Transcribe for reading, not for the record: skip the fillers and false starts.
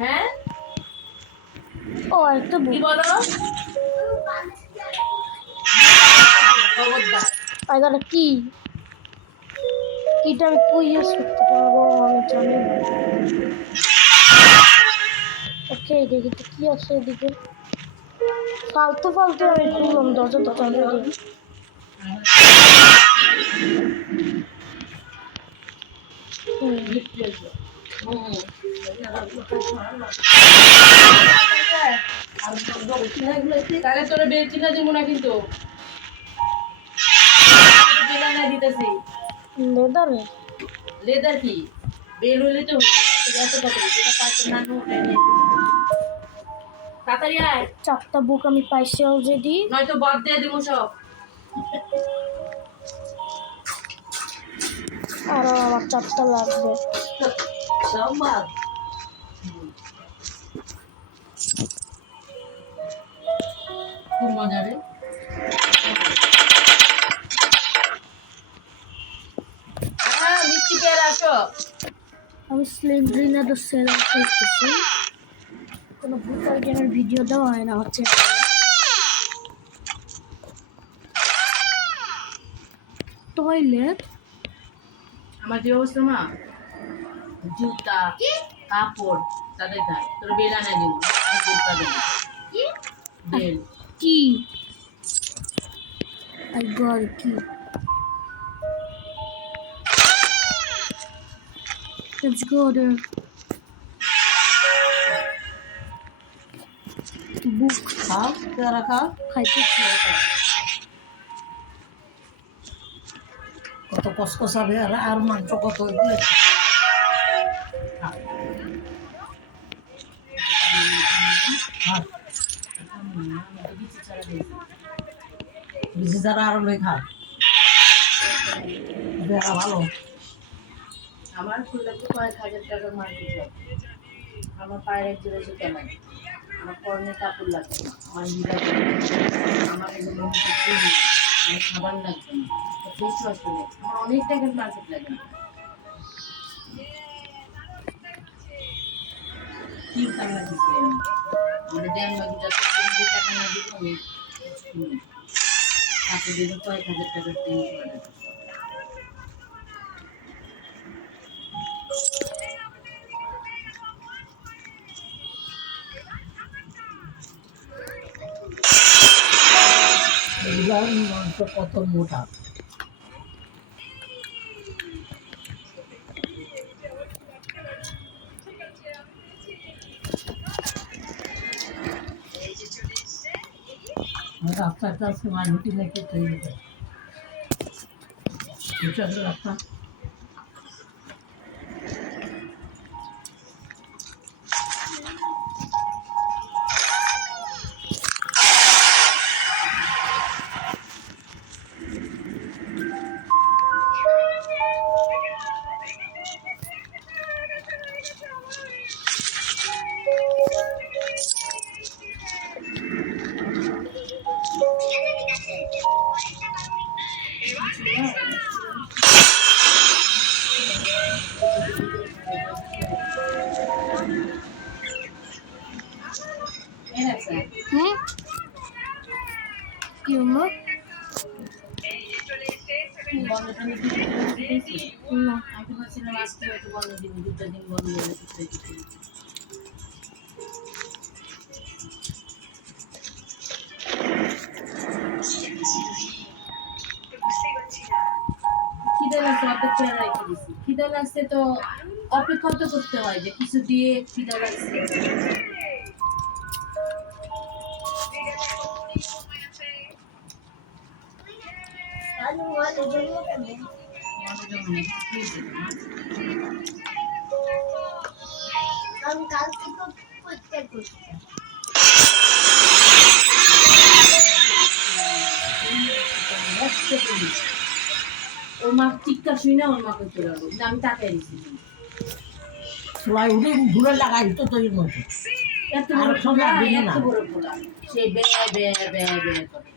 হ্যাঁ ও একটা কি বলো খবরদার I got a key. Keyটা আমি কই ইউজ করতে পারবো আমি জানি না। ওকে দেখি তো কি আছে এদিকে। ফালতু ফালতু আমি খুললাম দরজা অলরেডি। তাহলে তোর বেশি না দিব না কিন্তু দিতেছি লেদারে লেদার কি বের হইলে তো এত কত যেটা পাঁচ নানু তাড়াতাড়ি আয় চারটা বুক আমি পাইছি অলরেডি। নয়তো বাদ দিয়ে দিব সব আর আমার চারটা লাগবে। সম্বাদ খুব মজা রে মিষ্টি পেয়ার আসো আমি স্লেন্ড্রিনা দ্য সেলার খেলতেছি। কোনো ভূতার গেমের ভিডিও দেওয়া হয় না আমার চ্যানেলে। টয়লেট আমার যে অবস্থা মা জুতা কাপড় তাদের গায়ে তোর বেলা না দিব জুতা দেবো বেল কি I got a key. Let's go there. Book খাও তারা খাও খাইতেছি। কত কসকসাবে আর মাংস কত এগুলো বিজি যারা আরো লই খা ভালো আমার খুললে তো কয়েক হাজার টাকার মার্কেট লাগবে আমার পায়ের এক জোড়া জুতা লাগে আমার পরনে কাপড় লাগবে না আমার হিলা আমার এগুলো আমার খাবার লাগবে না ফেস ওয়াশ আমার অনেক টাকার মার্কেট লাগে না কি টাকা দিচ্ছে মানে দেড় লাখ টাকা না দিব আমি তাকে দিল কয়েক হাজার টাকার প্রিন্ট করে মাংস কত মোটা রাস্তা একটা সময় রুটি লেগে তৈরি করে রাস্তা হুম কি হলো? না আমি ভাবছিলাম আজকে হয়তো বন্ধ দিন দুটা দিন বন্ধ হয়ে খিদে লাগছে অপেক্ষা রেখে দিছি খিদে লাগছে তো অপেক্ষা তো করতে হয় যে কিছু দিয়ে খিদে লাগছে আমি কাল থেকে পরীক্ষা করছি। ওর মা চিৎকার শুই না ওর মাকে চলে যাবো কিন্তু আমি তাকে দিচ্ছি সবাই উঠে ঘুরে লাগাই তো তৈরি মতো এত বড় ফোলা এত বড় ফোলা সে বে বে বে বে করে